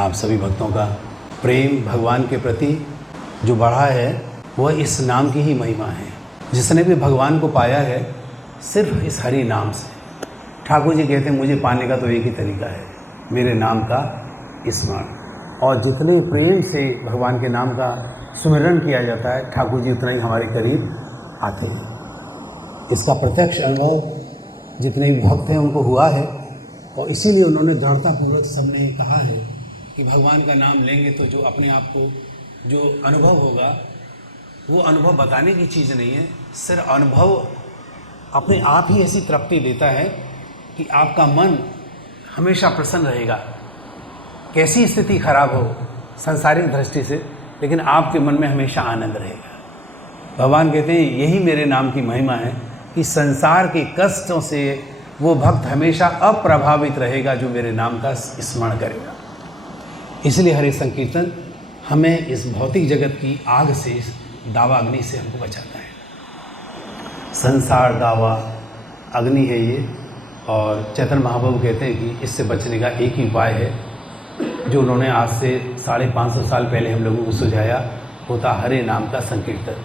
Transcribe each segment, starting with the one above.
आप सभी भक्तों का प्रेम भगवान के प्रति जो बढ़ा है वह इस नाम की ही महिमा है। जिसने भी भगवान को पाया है सिर्फ इस हरि नाम से। ठाकुर जी कहते हैं मुझे पाने का तो एक ही तरीका है, मेरे नाम का स्मरण। और जितने प्रेम से भगवान के नाम का सुमिरन किया जाता है ठाकुर जी उतना ही हमारे करीब आते हैं। इसका प्रत्यक्ष अनुभव जितने भी भक्त हैं उनको हुआ है और इसीलिए उन्होंने दृढ़तापूर्वक सबने कहा है कि भगवान का नाम लेंगे तो जो अपने आप को जो अनुभव होगा वो अनुभव बताने की चीज़ नहीं है, सिर्फ अनुभव अपने आप ही ऐसी तृप्ति देता है कि आपका मन हमेशा प्रसन्न रहेगा। कैसी स्थिति खराब हो सांसारिक दृष्टि से, लेकिन आपके मन में हमेशा आनंद रहेगा। भगवान कहते हैं यही मेरे नाम की महिमा है कि संसार के कष्टों से वो भक्त हमेशा अप्रभावित रहेगा जो मेरे नाम का स्मरण करेगा। इसलिए हरे संकीर्तन हमें इस भौतिक जगत की आग से, इस दावा अग्नि से हमको बचाता है। संसार दावा अग्नि है ये, और चैतन्य महाप्रभु कहते हैं कि इससे बचने का एक ही उपाय है जो उन्होंने आज से 550 साल पहले हम लोगों को सुझाया, होता हरे नाम का संकीर्तन।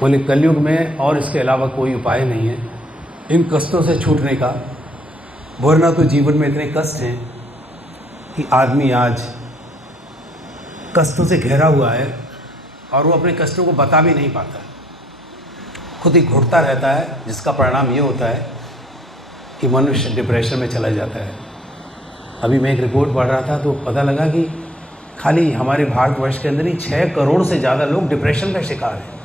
बोले कलयुग में और इसके अलावा कोई उपाय नहीं है इन कष्टों से छूटने का। वरना तो जीवन में इतने कष्ट हैं कि आदमी आज कष्टों से घिरा हुआ है और वो अपने कष्टों को बता भी नहीं पाता, खुद ही घुटता रहता है, जिसका परिणाम ये होता है कि मनुष्य डिप्रेशन में चला जाता है। अभी मैं एक रिपोर्ट पढ़ रहा था तो पता लगा कि खाली हमारे भारतवर्ष के अंदर ही 6 करोड़ से ज़्यादा लोग डिप्रेशन का शिकार हैं।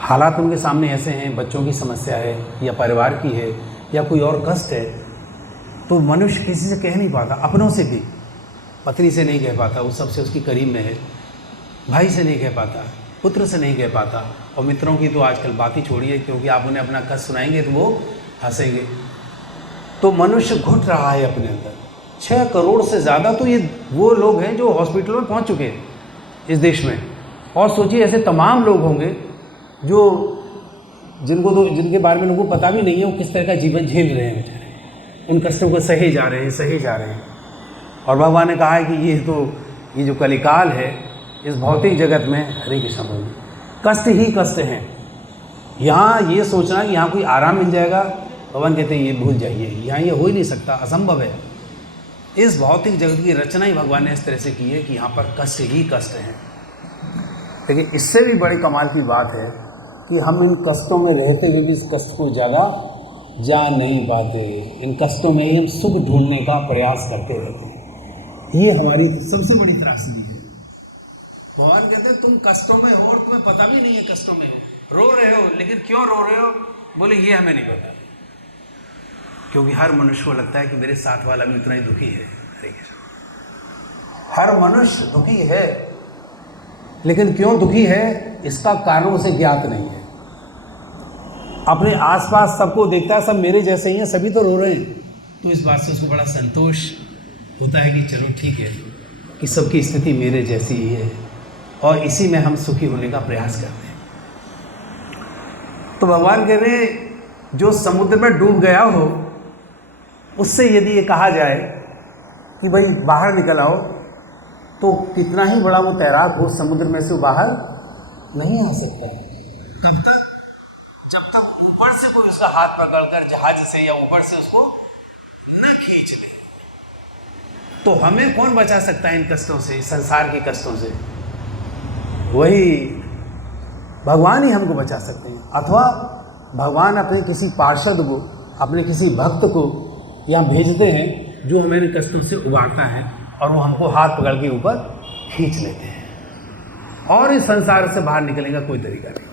हालात उनके सामने ऐसे हैं, बच्चों की समस्या है या परिवार की है या कोई और कष्ट है, तो मनुष्य किसी से कह नहीं पाता, अपनों से भी, पत्नी से नहीं कह पाता, वो सबसे उसकी करीब में है, भाई से नहीं कह पाता, पुत्र से नहीं कह पाता, और मित्रों की तो आजकल बात ही छोड़िए, क्योंकि आप उन्हें अपना कष्ट सुनाएंगे तो वो हंसेंगे। तो मनुष्य घुट रहा है अपने अंदर। 6 करोड़ से ज़्यादा तो ये वो लोग हैं जो हॉस्पिटल में पहुंच चुके हैं इस देश में, और सोचिए ऐसे तमाम लोग होंगे जो जिनके बारे में लोगों को पता भी नहीं है वो किस तरह का जीवन झेल रहे हैं बेचारे, उन कष्टों को सहे जा रहे हैं। और भगवान ने कहा है कि ये जो कलिकाल है इस भौतिक जगत में, हरे कृष्ण बोल, कष्ट ही कष्ट हैं। यहाँ ये सोचना कि यहाँ कोई आराम मिल जाएगा, भगवान कहते हैं ये भूल जाइए, यहाँ ये हो ही नहीं सकता, असंभव है। इस भौतिक जगत की रचना ही भगवान ने इस तरह से की है कि यहाँ पर कष्ट ही कष्ट हैं। लेकिन इससे भी बड़ी कमाल की बात है कि हम इन कष्टों में रहते हुए भी इस कष्ट को ज़्यादा जान नहीं पाते। इन कष्टों में ही हम सुख ढूंढने का प्रयास करते रहते हैं। ये हमारी सबसे बड़ी त्रासदी है। भगवान कहते हैं तुम कष्टों में हो और तुम्हें पता भी नहीं है कष्टों में हो, रो रहे हो, लेकिन क्यों रो रहे हो? बोले ये हमें नहीं पता, क्योंकि हर मनुष्य को लगता है कि मेरे साथ वाला भी उतना ही दुखी है। हर मनुष्य दुखी है, लेकिन क्यों दुखी है इसका कारण उसे ज्ञात नहीं है। अपने आसपास सबको देखता है, सब मेरे जैसे ही हैं, सभी तो रो रहे हैं, तो इस बात से उसको बड़ा संतोष होता है कि चलो ठीक है कि सबकी स्थिति मेरे जैसी ही है, और इसी में हम सुखी होने का प्रयास करते हैं। तो भगवान कह रहे जो समुद्र में डूब गया हो उससे यदि ये कहा जाए कि भाई बाहर निकल आओ, तो कितना ही बड़ा वो तैराक हो समुद्र में से वो बाहर नहीं आ सकता। जब तक ऊपर से कोई उसका हाथ पकड़कर जहाज से या ऊपर से उसको न खींच ले, तो हमें कौन बचा सकता है इन कष्टों से, संसार के कष्टों से? वही भगवान ही हमको बचा सकते हैं। अथवा भगवान अपने किसी पार्षद को, अपने किसी भक्त को यहाँ भेजते हैं जो हमें इन कष्टों से उबारता है, और वो हमको हाथ पकड़ के ऊपर खींच लेते हैं, और इस संसार से बाहर निकलने का कोई तरीका नहीं है।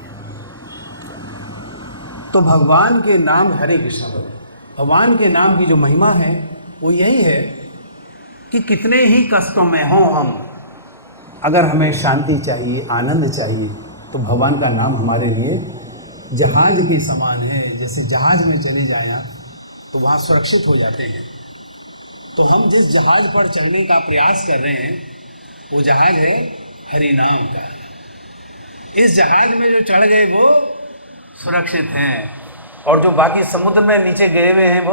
तो भगवान के नाम, हरे कृष्ण बोले, भगवान के नाम की जो महिमा है वो यही है कि कितने ही कष्टों में हों हम, अगर हमें शांति चाहिए, आनंद चाहिए, तो भगवान का नाम हमारे लिए जहाज के समान है। जैसे जहाज में चले जाना तो वहाँ सुरक्षित हो जाते हैं। तो हम जिस जहाज पर चलने का प्रयास कर रहे हैं वो जहाज है हरि नाम का। इस जहाज में जो चढ़ गए वो सुरक्षित हैं, और जो बाकी समुद्र में नीचे गए हुए हैं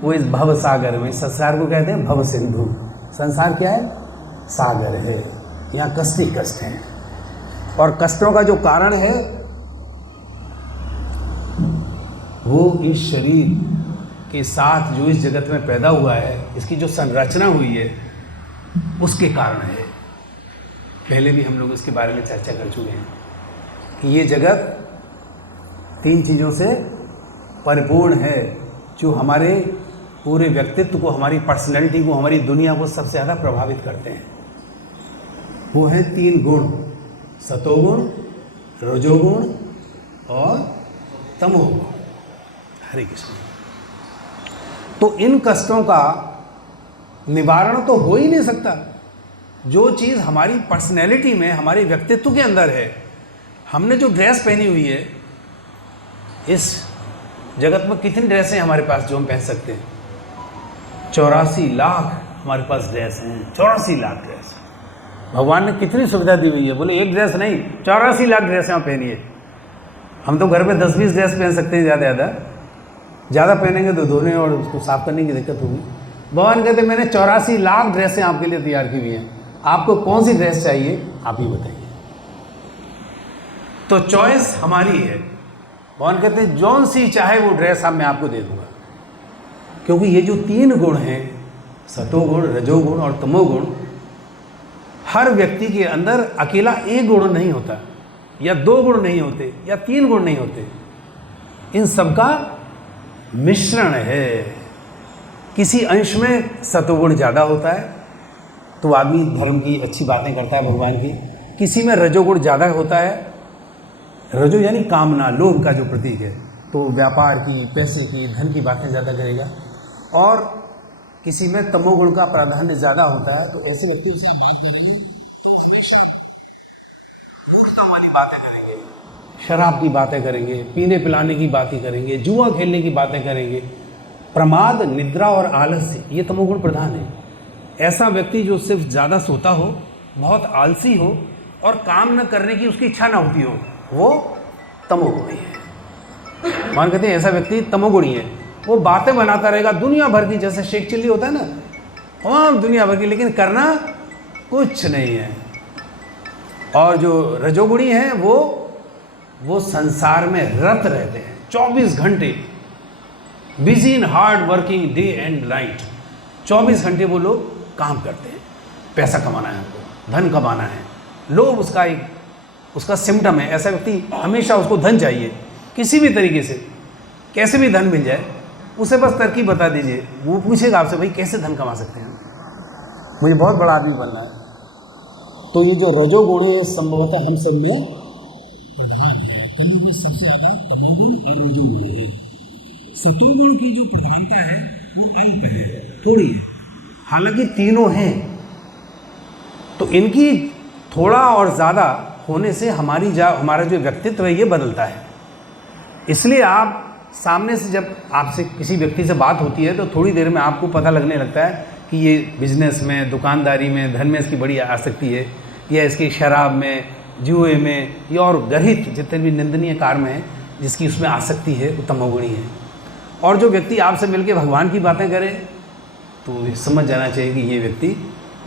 वो इस भव सागर में, संसार को कहते हैं भव सिंधु, संसार क्या है? सागर है। यहाँ कष्ट ही कष्ट है, और कष्टों का जो कारण है वो इस शरीर के साथ जो इस जगत में पैदा हुआ है, इसकी जो संरचना हुई है उसके कारण है। पहले भी हम लोग इसके बारे में चर्चा कर चुके हैं कि ये जगत 3 चीज़ों से परिपूर्ण है जो हमारे पूरे व्यक्तित्व को, हमारी पर्सनैलिटी को, हमारी दुनिया को सबसे ज़्यादा प्रभावित करते हैं। वो है 3 गुण, सतोगुण, रजोगुण और तमोगुण। हरे कृष्ण। तो इन कष्टों का निवारण तो हो ही नहीं सकता। जो चीज़ हमारी पर्सनैलिटी में, हमारे व्यक्तित्व के अंदर है, हमने जो ड्रेस पहनी हुई है, इस जगत में कितनी ड्रेसें हमारे पास जो हम पहन सकते हैं? 84 लाख हमारे पास ड्रेस हैं। 84 लाख ड्रेस। भगवान ने कितनी सुविधा दी हुई है। बोले एक ड्रेस नहीं, 84 लाख ड्रेसें आप पहनिए। हम तो घर में 10-20 ड्रेस पहन सकते हैं ज़्यादा पहनेंगे तो धोने और उसको साफ करने की दिक्कत होगी। भगवान कहते मैंने 84 लाख ड्रेसें आपके लिए तैयार की हुई हैं, आपको कौन सी ड्रेस चाहिए आप ही बताइए। तो चॉइस हमारी है। भगवान कहते हैं जौन सी चाहे वो ड्रेस मैं आपको दे दूंगा, क्योंकि ये जो 3 गुण हैं, सतोगुण, रजोगुण और तमोगुण, हर व्यक्ति के अंदर अकेला एक गुण नहीं होता, या 2 गुण नहीं होते, या 3 गुण नहीं होते। इन सबका मिश्रण है। किसी अंश में सतोगुण ज़्यादा होता है तो आदमी धर्म की अच्छी बातें करता है भगवान की। किसी में रजोगुण ज़्यादा होता है, रजो यानी कामना, लोभ का जो प्रतीक है, तो व्यापार की, पैसे की, धन की बातें ज़्यादा करेगा। और किसी में तमोगुण का प्राधान्य ज़्यादा होता है, तो ऐसे व्यक्ति से हम बात करेंगे तो हमेशा मूर्खता वाली बातें करेंगे, शराब की बातें करेंगे, पीने पिलाने की बातें करेंगे, जुआ खेलने की बातें करेंगे। प्रमाद, निद्रा और आलस्य, ये तमोगुण प्रधान है। ऐसा व्यक्ति जो सिर्फ ज़्यादा सोता हो, बहुत आलसी हो और काम न करने की उसकी इच्छा ना होती हो, वो तमोगुणी है। मान कहते हैं ऐसा व्यक्ति तमोगुणी है। वो बातें बनाता रहेगा दुनिया भर की, जैसे शेख चिल्ली होता है ना, तमाम दुनिया भर की, लेकिन करना कुछ नहीं है। और जो रजोगुणी है वो संसार में रत रहते हैं 24 घंटे, busy in hard working day and night. 24 घंटे वो लोग काम करते हैं। पैसा कमाना है हमको, धन कमाना है। लोभ उसका सिम्टम है। ऐसा व्यक्ति हमेशा उसको धन चाहिए, किसी भी तरीके से, कैसे भी धन मिल जाए, उसे बस तरकीब बता दीजिए। वो पूछेगा आपसे, भाई कैसे धन कमा सकते हैं, मुझे बहुत बड़ा आदमी बनना है। तो ये जो रजोगुण है संभवतः हम सब में सबसे ज़्यादा तमोगुण और रजोगुण है। सतोगुण की जो प्रधानता है वो अल्प है, थोड़ी है। हालांकि तीनों हैं, तो इनकी थोड़ा और ज़्यादा होने से हमारा जो व्यक्तित्व है ये बदलता है। इसलिए आप सामने से जब आपसे किसी व्यक्ति से बात होती है तो थोड़ी देर में आपको पता लगने लगता है कि ये बिजनेस में, दुकानदारी में, धन में इसकी बड़ी आसक्ति है, या इसकी शराब में, जुए में, या और गर्हित जितने भी निंदनीय कार्य में है जिसकी उसमें आसक्ति है, वो तमोगुणी है। और जो व्यक्ति आपसे मिलकर भगवान की बातें करे तो समझ जाना चाहिए कि ये व्यक्ति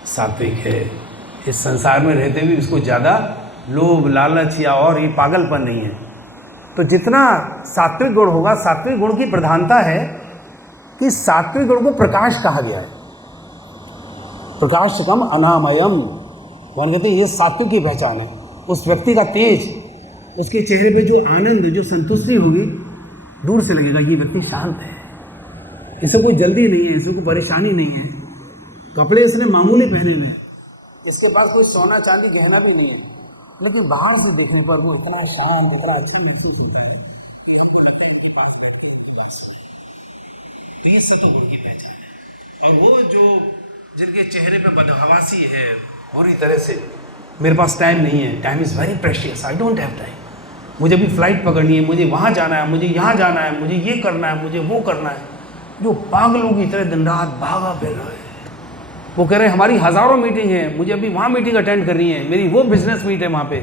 सात्विक है। इस संसार में रहते हुए इसको ज़्यादा लोभ, लालच या और ये पागलपन नहीं है। तो जितना सात्विक गुण होगा, सात्विक गुण की प्रधानता है कि सात्विक गुण को प्रकाश कहा गया है। प्रकाशकम अनामयम, वन कहते हैं ये सात्विक की पहचान है। उस व्यक्ति का तेज, उसके चेहरे पे जो आनंद, जो संतुष्टि होगी, दूर से लगेगा ये व्यक्ति शांत है, इसे कोई जल्दी नहीं है, इसे कोई परेशानी नहीं है। कपड़े इसने मामूली पहने हैं, इसके पास कोई सोना चांदी गहना भी नहीं है, लेकिन बाहर से देखने पर वो इतना शांत, इतना अच्छा महसूस होता है। तो ये सतोगुण की पहचान है। और वो जो जिनके चेहरे पे बदहवासी है पूरी तरह से, मेरे पास टाइम नहीं है, time is very precious, I don't have time, मुझे अभी फ्लाइट पकड़नी है, मुझे वहाँ जाना है, मुझे यहाँ जाना है, मुझे ये करना है, मुझे वो करना है। जो पागलों की तरह दिन रात भागा फिर रहा है। वो कह रहे हैं हमारी हज़ारों मीटिंग है, मुझे अभी वहाँ मीटिंग अटेंड करनी है, मेरी वो बिजनेस मीट है वहाँ पे।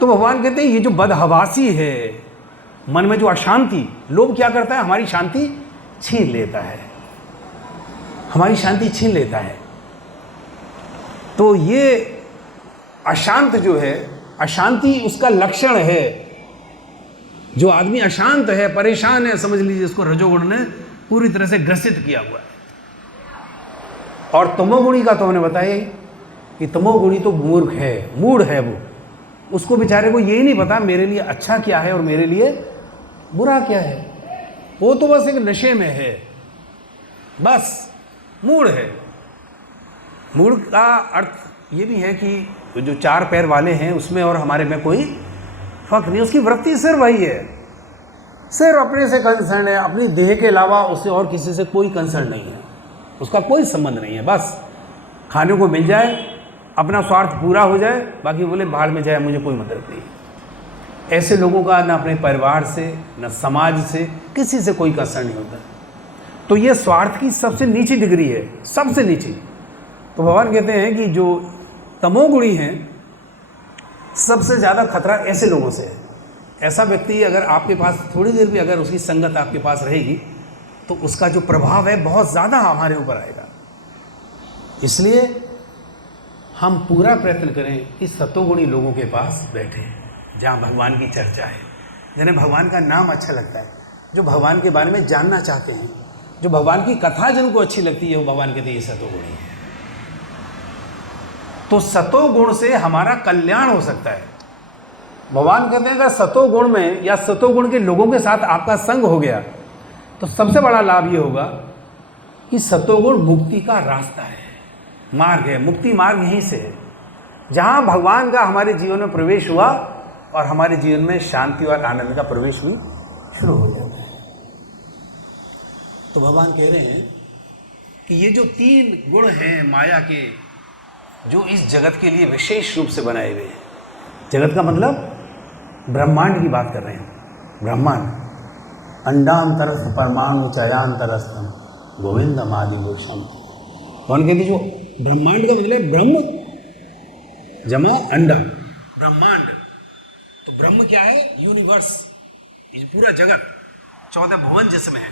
तो भगवान कहते हैं ये जो बदहवासी है, मन में जो अशांति, लोभ क्या करता है, हमारी शांति छीन लेता है, हमारी शांति छीन लेता है। तो ये अशांत जो है, अशांति उसका लक्षण है। जो आदमी अशांत है, परेशान है, समझ लीजिए इसको रजोगुण ने पूरी तरह से ग्रसित किया हुआ है। और तमोगुणी का तो हमने बताया ही कि तमोगुणी तो मूर्ख है, मूढ़ है। वो उसको बेचारे को यही नहीं पता मेरे लिए अच्छा क्या है और मेरे लिए बुरा क्या है। वो तो बस एक नशे में है, बस मूढ़ है। मूढ़ का अर्थ ये भी है कि जो चार पैर वाले हैं उसमें और हमारे में कोई फर्क नहीं। उसकी वृत्ति सिर्फ वही है, सिर्फ अपने से कंसर्न है, अपनी देह के अलावा उससे और किसी से कोई कंसर्न नहीं है, उसका कोई संबंध नहीं है। बस खाने को मिल जाए, अपना स्वार्थ पूरा हो जाए, बाकी बोले बाहर में जाए, मुझे कोई मतलब नहीं। ऐसे लोगों का ना अपने परिवार से, ना समाज से, किसी से कोई कंसर्न नहीं होता। तो ये स्वार्थ की सबसे नीची डिग्री है, सबसे नीची। तो भगवान कहते हैं कि जो तमोगुणी हैं, सबसे ज़्यादा खतरा ऐसे लोगों से है। ऐसा व्यक्ति अगर आपके पास थोड़ी देर भी अगर उसकी संगत आपके पास रहेगी तो उसका जो प्रभाव है बहुत ज़्यादा हमारे ऊपर आएगा। इसलिए हम पूरा प्रयत्न करें कि सतोगुणी लोगों के पास बैठें, जहाँ भगवान की चर्चा है, जिन्हें भगवान का नाम अच्छा लगता है, जो भगवान के बारे में जानना चाहते हैं, जो भगवान की कथा जिनको अच्छी लगती है, वो भगवान कहते हैं ये सतोगुणी है। तो सतोगुण से हमारा कल्याण हो सकता है। भगवान कहते हैं अगर सतोगुण में या सतोगुण के लोगों के साथ आपका संग हो गया तो सबसे बड़ा लाभ ये होगा कि सतोगुण मुक्ति का रास्ता है, मार्ग है। मुक्ति मार्ग यहीं से है, जहाँ भगवान का हमारे जीवन में प्रवेश हुआ और हमारे जीवन में शांति और आनंद का प्रवेश भी शुरू हो जाता है। तो भगवान कह रहे हैं कि ये जो तीन गुण हैं माया के, जो इस जगत के लिए विशेष रूप से बनाए हुए हैं, जगत का मतलब ब्रह्मांड की बात कर रहे हैं। ब्रह्मांड, अंडांतरस्थ परमाणु चयांतरस्थम गोविंदम आदि गोषम। कौन कहते जो ब्रह्मांड का मतलब ब्रह्म जमा अंडा, ब्रह्मांड। तो ब्रह्म क्या है? यूनिवर्स, ये पूरा जगत, 14 भुवन जिसमें है,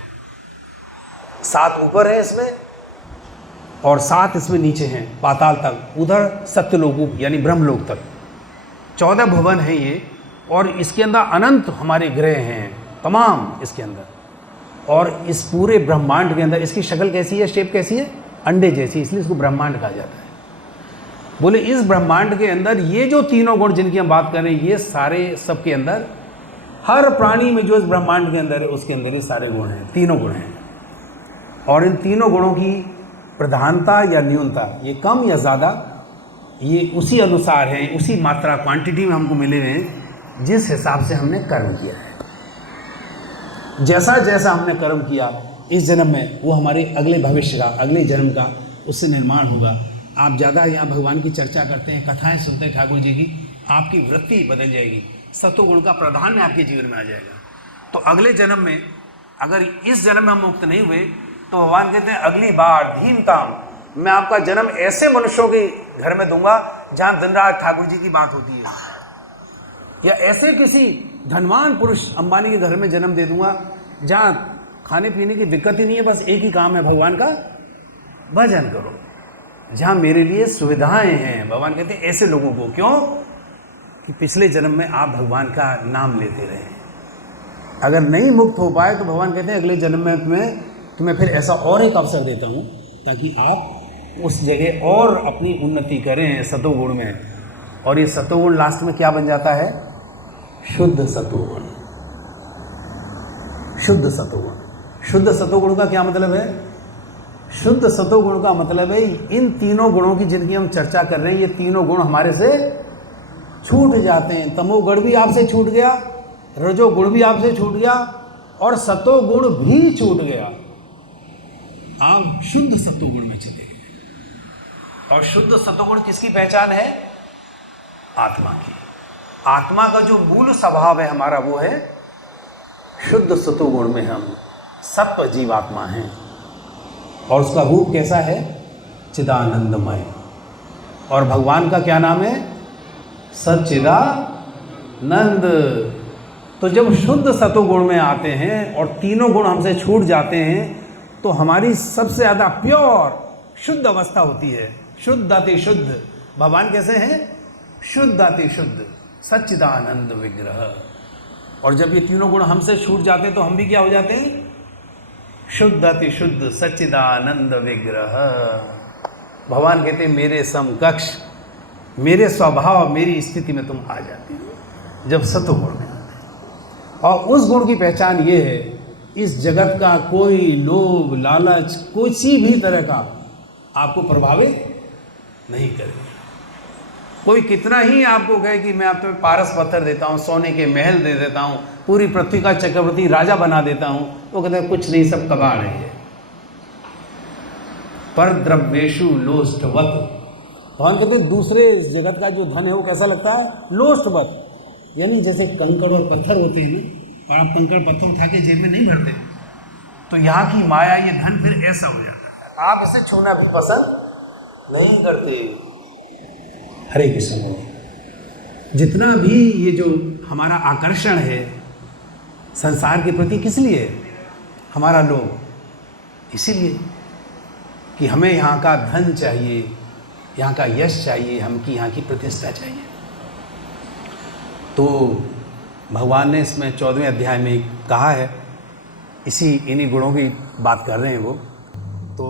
7 ऊपर है इसमें और 7 इसमें नीचे हैं, पाताल तक, उधर सत्यलोक यानी ब्रह्मलोक तक 14 भुवन है ये। और इसके अंदर अनंत हमारे ग्रह हैं तमाम इसके अंदर। और इस पूरे ब्रह्मांड के अंदर इसकी शक्ल कैसी है, शेप कैसी है? अंडे जैसी, इसलिए इसको ब्रह्मांड कहा जाता है। बोले इस ब्रह्मांड के अंदर ये जो तीनों गुण जिनकी हम बात कर रहे हैं, ये सारे सबके अंदर, हर प्राणी में जो इस ब्रह्मांड के अंदर है उसके अंदर ये सारे गुण हैं, तीनों गुण हैं। और इन तीनों गुणों की प्रधानता या न्यूनता, ये कम या ज़्यादा, ये उसी अनुसार है, उसी मात्रा क्वांटिटी में हमको मिले हुए हैं जिस हिसाब से हमने कर्म किया है। जैसा जैसा हमने कर्म किया इस जन्म में, वो हमारे अगले भविष्य का, अगले जन्म का उससे निर्माण होगा। आप ज़्यादा यहाँ भगवान की चर्चा करते हैं, कथाएं सुनते हैं ठाकुर जी की, आपकी वृत्ति बदल जाएगी, सत्वगुण का प्राधान्य आपके जीवन में आ जाएगा। तो अगले जन्म में, अगर इस जन्म में हम मुक्त नहीं हुए तो भगवान कहते हैं अगली बार धीमताम मैं आपका जन्म ऐसे मनुष्यों के घर में दूंगा जहाँ दिन रात ठाकुर जी की बात होती है, या ऐसे किसी धनवान पुरुष अंबानी के घर में जन्म दे दूंगा जहाँ खाने पीने की दिक्कत ही नहीं है, बस एक ही काम है भगवान का भजन करो, जहाँ मेरे लिए सुविधाएं हैं। भगवान कहते हैं ऐसे लोगों को, क्यों कि पिछले जन्म में आप भगवान का नाम लेते रहे। अगर नहीं मुक्त हो पाए तो भगवान कहते हैं अगले जन्म में तुम्हें फिर ऐसा और एक अवसर देता हूँ ताकि आप उस जगह और अपनी उन्नति करें सतोगुण में। और ये सतोगुण लास्ट में क्या बन जाता है? शुद्ध सतोगुण। शुद्ध सतोगुण। शुद्ध सतोगुण का क्या मतलब है? शुद्ध सतोगुण का मतलब है इन तीनों गुणों की जिनकी हम चर्चा कर रहे हैं, ये तीनों गुण हमारे से छूट जाते हैं। तमोगुण भी आपसे छूट गया, रजोगुण भी आपसे छूट गया और सतोगुण भी छूट गया। आप शुद्ध सतोगुण में चले गए। और शुद्ध सतोगुण किसकी पहचान है? आत्मा की। आत्मा का जो मूल स्वभाव है हमारा, वो है शुद्ध सतोगुण में हम सत्व जीवात्मा हैं। और उसका रूप कैसा है? चिदानंदमय। और भगवान का क्या नाम है? सच्चिदानंद। तो जब शुद्ध सतोगुण में आते हैं और तीनों गुण हमसे छूट जाते हैं तो हमारी सबसे ज़्यादा प्योर शुद्ध अवस्था होती है। शुद्ध अति शुद्ध। भगवान कैसे हैं? शुद्ध अति शुद्ध, सच्चिदानंद विग्रह। और जब ये तीनों गुण हमसे छूट जाते हैं तो हम भी क्या हो जाते हैं? शुद्ध अति शुद्ध सच्चिदानंद विग्रह। भगवान कहते हैं मेरे समकक्ष, मेरे स्वभाव, मेरी स्थिति में तुम आ जाते हो जब सत्वगुण में आते हैं। और उस गुण की पहचान ये है, इस जगत का कोई लोभ लालच किसी भी तरह का आपको प्रभावित नहीं करेगा। कोई कितना ही आपको कहे कि मैं आप तुम्हें पारस पत्थर देता हूँ, सोने के महल दे देता हूँ, पूरी पृथ्वी का चक्रवर्ती राजा बना देता हूँ, वो कहते हैं कुछ नहीं, सब कबाड़ है। पर द्रव्येषु लोष्टवत। भगवान कहते हैं दूसरे जगत का जो धन है वो कैसा लगता है? लोष्टवत। यानी जैसे कंकड़ और पत्थर होते हैं ना, और आप कंकड़ पत्थर उठा के जेब में नहीं भरते, तो यहाँ की माया, ये धन फिर ऐसा हो जाता है, आप इसे छूना भी पसंद नहीं करते। हरे कृष्ण। जितना भी ये जो हमारा आकर्षण है संसार के प्रति, किस लिए? हमारा लोभ, इसीलिए कि हमें यहाँ का धन चाहिए, यहाँ का यश चाहिए, हमकी यहाँ की प्रतिष्ठा चाहिए। तो भगवान ने इसमें 14वें अध्याय में कहा है, इन्हीं गुणों की बात कर रहे हैं वो। तो